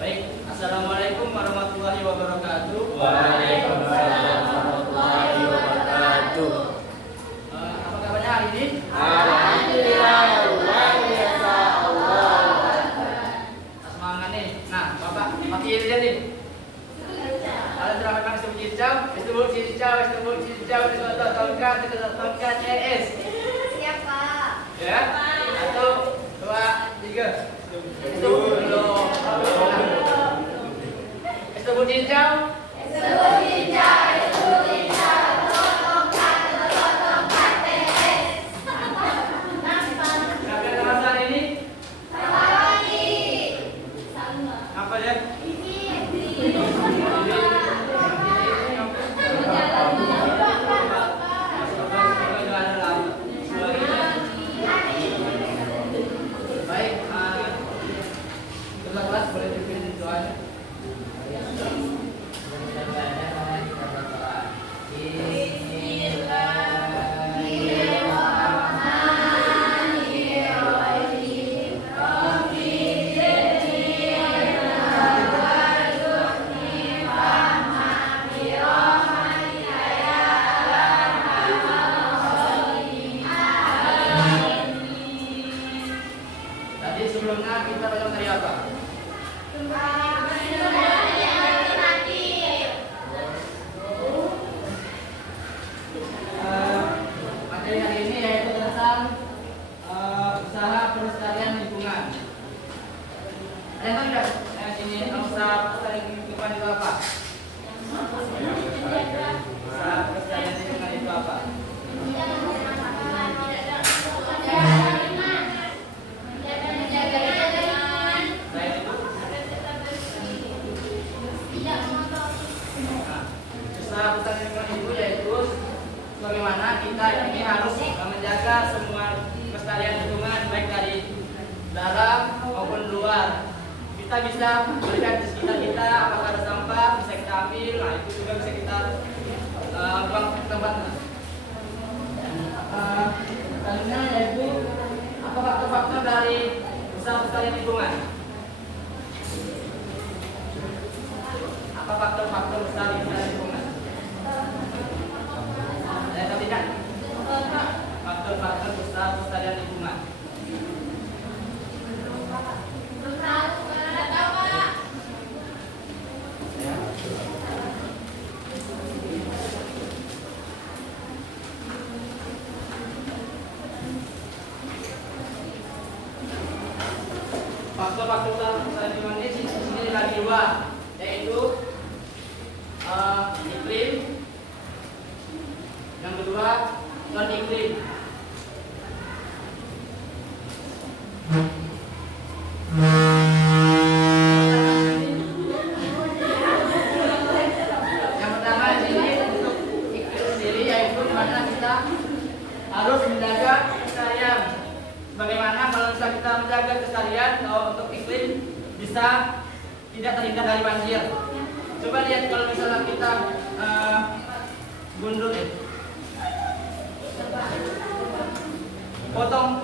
Baik, Assalamualaikum warahmatullahi wabarakatuh. Waalaikumsalam warahmatullahi wabarakatuh. Apa kabarnya hari ini? Alhamdulillah, luar biasa Allah. Semangat nih. Nah, Bapak pakai ini nih. Kalian sudah makan istimewa cincau, istimewa tongkat, ES. Siap, Pak. Ya, 1, 2, 3. Belum. Istimewa cincau. Siapa yang masak ini? Apa ya? Baik, ketua kelas boleh dipimpin doanya. Tadi sebelumnya kita belajar dari apa? Materi hari ini yaitu tentang usaha pelestarian lingkungan. Ada yang tahu tidak? Sini usaha pelestarian lingkungan itu apa? Usaha pelestarian lingkungan itu apa? Saya itu usaha pelestarian lingkungan itu yaitu bagaimana kita ini harus menjaga semua kelestarian lingkungan baik dari dalam maupun luar. Kita bisa melihat di sekitar kita apakah ada sampah bisa kita ambil, nah itu juga bisa kita buang ke tempatnya. Selanjutnya yaitu apa faktor-faktor dari usaha pelestarian lingkungan? Apa faktor-faktor usaha pelestarian lingkungan? Ada atau tidak? Faktor-faktor usaha pelestarian lingkungan. Faktor-faktor usaha pelestarian lingkungan ini di sini dibagi dua, yaitu iklim, yang kedua non iklim. Yang pertama di sini untuk iklim sendiri yaitu di mana kita harus menjaga kelestarian. Bagaimana kalau misalnya kita menjaga kelestarian untuk iklim bisa tidak terhindar dari banjir. Coba lihat kalau misalnya kita gundul potong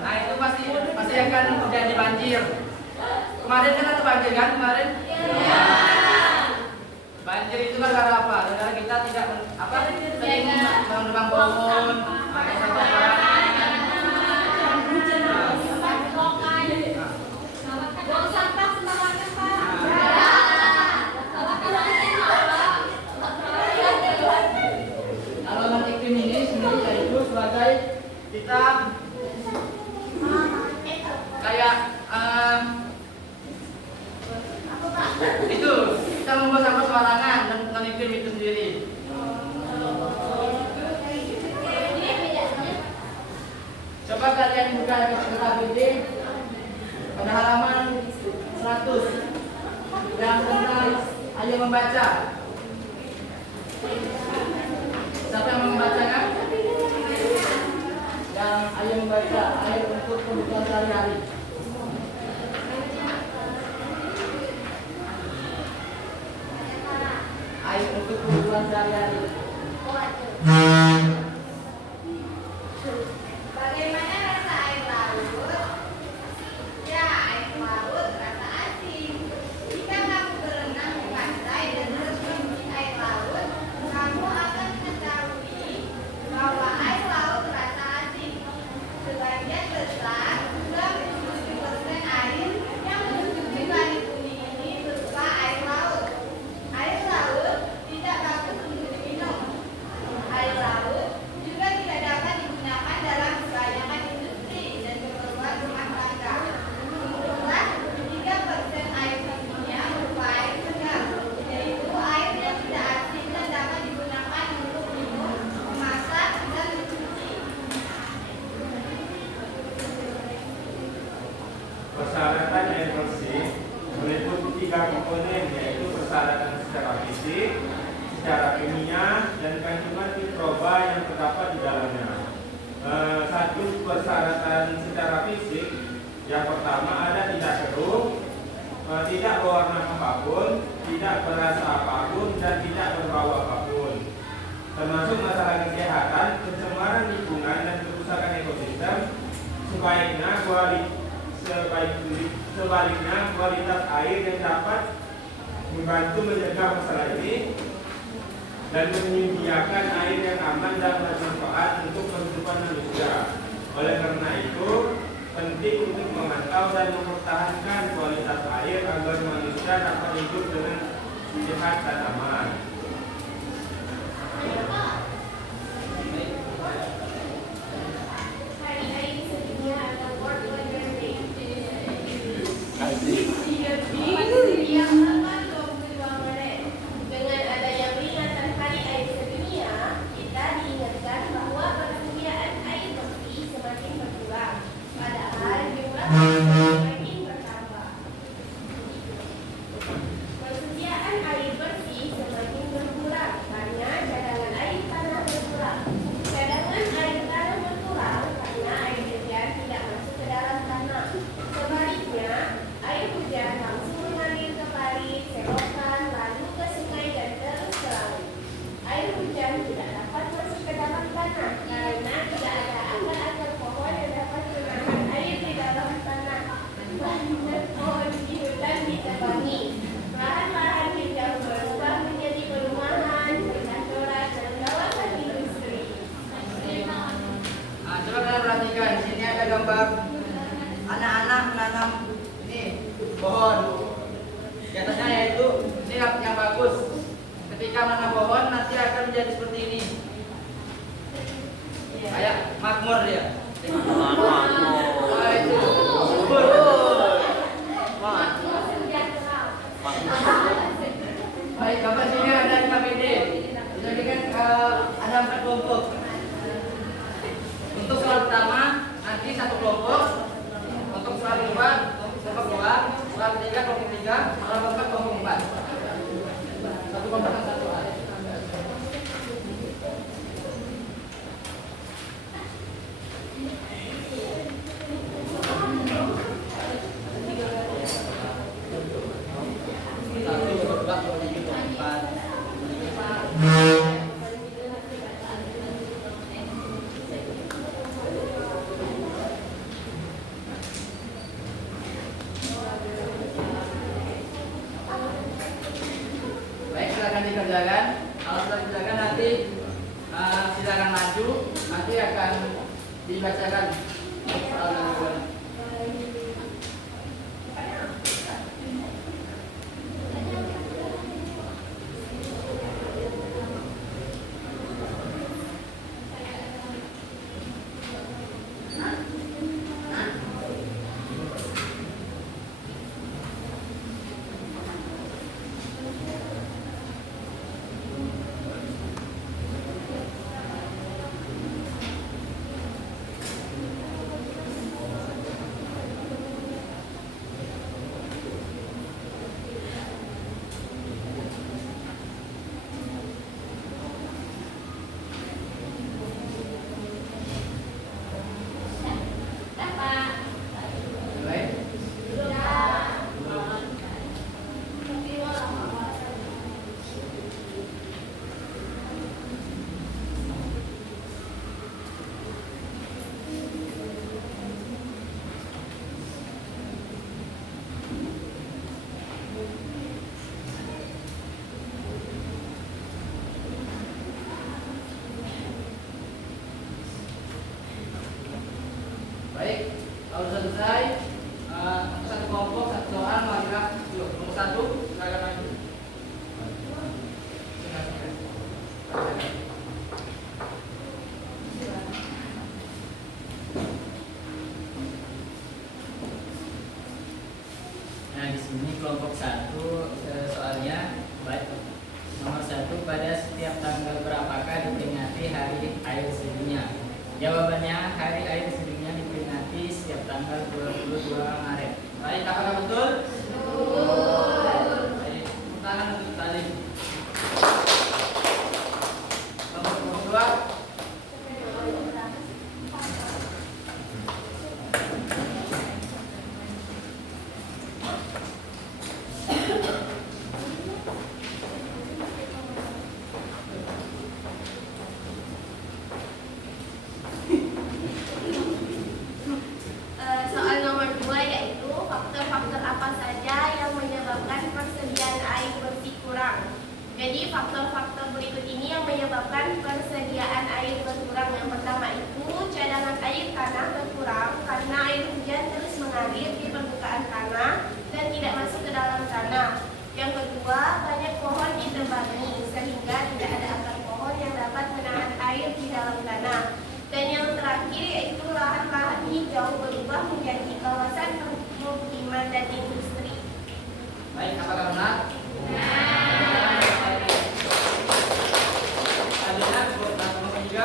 nah itu pasti akan terjadi banjir. Kemarin kan ada banjir kan kemarin? Banjir itu kan karena apa? Karena kita tidak sering menebang pohon. Kalau non iklim ini sendiri yaitu sebagai kita kayak itu kita membuang sampah sembarangan dan non iklim itu sendiri. Coba kalian buka KBD pada halaman 100 yang tentang ayo membaca. Siapa yang membacanya? Yang ayo membaca air untuk kebutuhan sehari-hari. Air untuk kebutuhan sehari-hari. Yang pertama ada tidak keruh, tidak berwarna apapun, tidak berasa apapun, dan tidak berbau apapun. Termasuk masalah kesehatan, pencemaran lingkungan, dan kerusakan ekosistem. Sebaliknya kualitas air yang dapat membantu mencegah masalah ini dan menyediakan air yang aman dan bermanfaat untuk kehidupan manusia. Oleh karena itu, penting untuk memantau dan mempertahankan kualitas air agar manusia dapat hidup dengan sehat dan aman. Dengan adanya peringatan Hari Air Sedunia, kita diingatkan bahwa persediaan air bersih semakin berkurang, padahal jumlah semakin bertambah. Persediaan air bersih semakin berkurang karena cadangan air tanah berkurang. Cadangan air tanah berkurang karena air hujan tidak masuk ke dalam tanah. Sebaliknya, air hujan langsung mengalir ke parit, selokan, lalu ke sungai dan terus ke laut. Air hujan tidak dapat masuk ke dalam tanah karena tidak ada akar-akar pohon yang dapat menahan air di dalam tanah. Banyak pohon di hutan ditebangi. Lahan-lahan hijau berubah menjadi perumahan, perkantoran, dan kawasan industri. Coba kalian perhatikan, di sini ada gambar anak-anak menanam ini pohon. Di atasnya yaitu ini yang bagus. Ketika menanam pohon nanti akan menjadi seperti ini. Kayak makmur dia. Wah, itu subur. Baik, gambar sini ada KBD. Jadi kan ada 4 kelompok. Untuk soal pertama nanti 1 kelompok. Untuk soal kedua kelompok 2, soal ketiga kelompok 3, soal keempat kelompok 4. 1 kelompok dan 1 hal. Baik, silakan dikerjakan. Kalau sudah dikerjakan nanti silakan maju. Nanti akan dibacakan soal yang kedua. Baik. Baik, kalau sudah selesai, untuk 1 kelompok 1 soal marilah kelompok 1 silakan maju. Nah, di sini kelompok 1 soalnya baik. Nomor 1, pada setiap tanggal berapakah diperingati Hari Air Sedunia? Jawabannya, Hari Air Sedunia diperingati setiap tanggal 22 Maret. Baik, apakah betul? Betul. Baik, tepuk tangan untuk tadi. Kelompok 2. menyebabkan persediaan air berkurang. Yang pertama itu cadangan air tanah berkurang karena air hujan terus mengalir di permukaan tanah dan tidak masuk ke dalam tanah. Yang kedua, banyak pohon ditebangi sehingga tidak ada akar pohon yang dapat menahan air di dalam tanah. Dan yang terakhir yaitu lahan-lahan hijau berubah menjadi kawasan permukiman dan industri. Baik, apakah benar? Selanjutnya, nomor 3.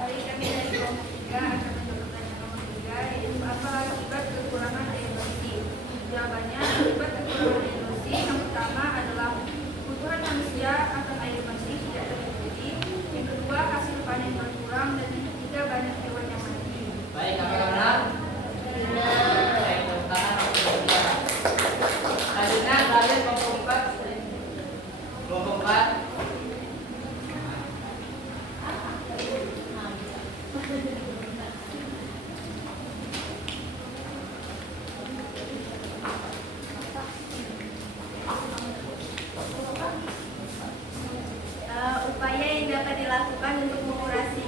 Baik, kami dari kelompok 3 akan menjawab pertanyaan nomor 3, yaitu apa akibat kekurangan air bersih? Jawabannya, akibat kekurangan air bersih yang pertama adalah kebutuhan manusia akan air bersih tidak terpenuhi. Yang kedua, hasil panen berkurang, dan yang ketiga, banyak hewan yang mati. Baik, apakah benar? Baik, tepuk tangan untuk nomor 3. Selanjutnya, dari kelompok 4. Kelompok 4. Upaya yang dapat dilakukan untuk mengurangi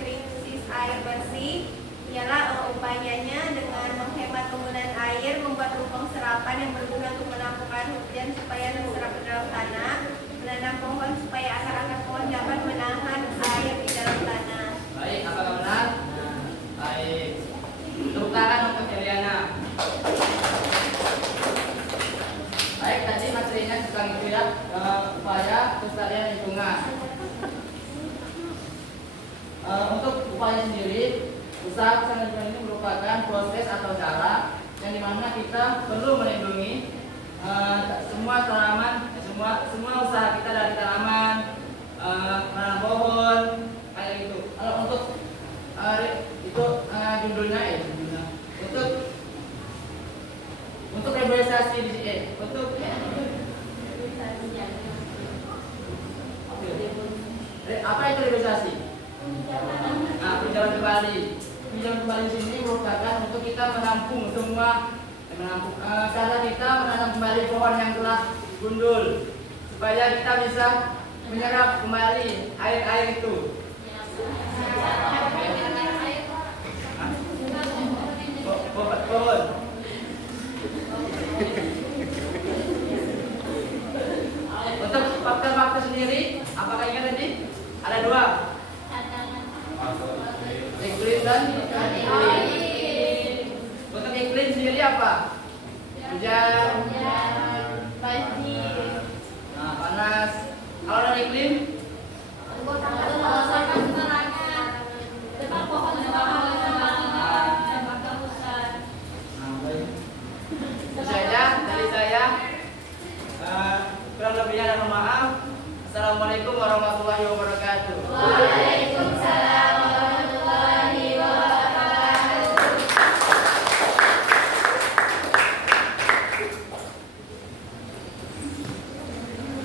krisis air bersih ialah upayanya dengan menghemat penggunaan air, membuat lubang serapan yang berguna untuk menampung hujan supaya terserap ke dalam tanah, menanam pohon supaya akar-akar pohon dapat menahan air di dalam tanah. Baik, apakah benar? Baik. Tepuk tangan untuk Eliana. Baik, tadi materinya tentang itu ya, upaya pelestarian lingkungan. Untuk upaya sendiri, usaha pelestarian lingkungan ini merupakan proses atau cara yang dimana kita perlu melindungi semua tanaman, semua usaha kita dari tanaman, menanam pohon, kayak gitu. Kalau untuk itu judulnya untuk reboisasi di sini, apa itu reboisasi? Pinjaman kembali. Pinjaman kembali di sini merupakan untuk kita menampung cara kita menanam kembali pohon yang telah gundul supaya kita bisa menyerap kembali air itu. Pohon. Untuk faktor-faktor sendiri, apakah ingat tadi? Ada 2. Iklim dan iklim. Untuk iklim sendiri apa? Hujan, Banjir. panas. Kalau non iklim? Itu saja dari saya. Kurang lebihnya dan mohon maaf. Assalamualaikum warahmatullahi wabarakatuh. Waalaikumsalam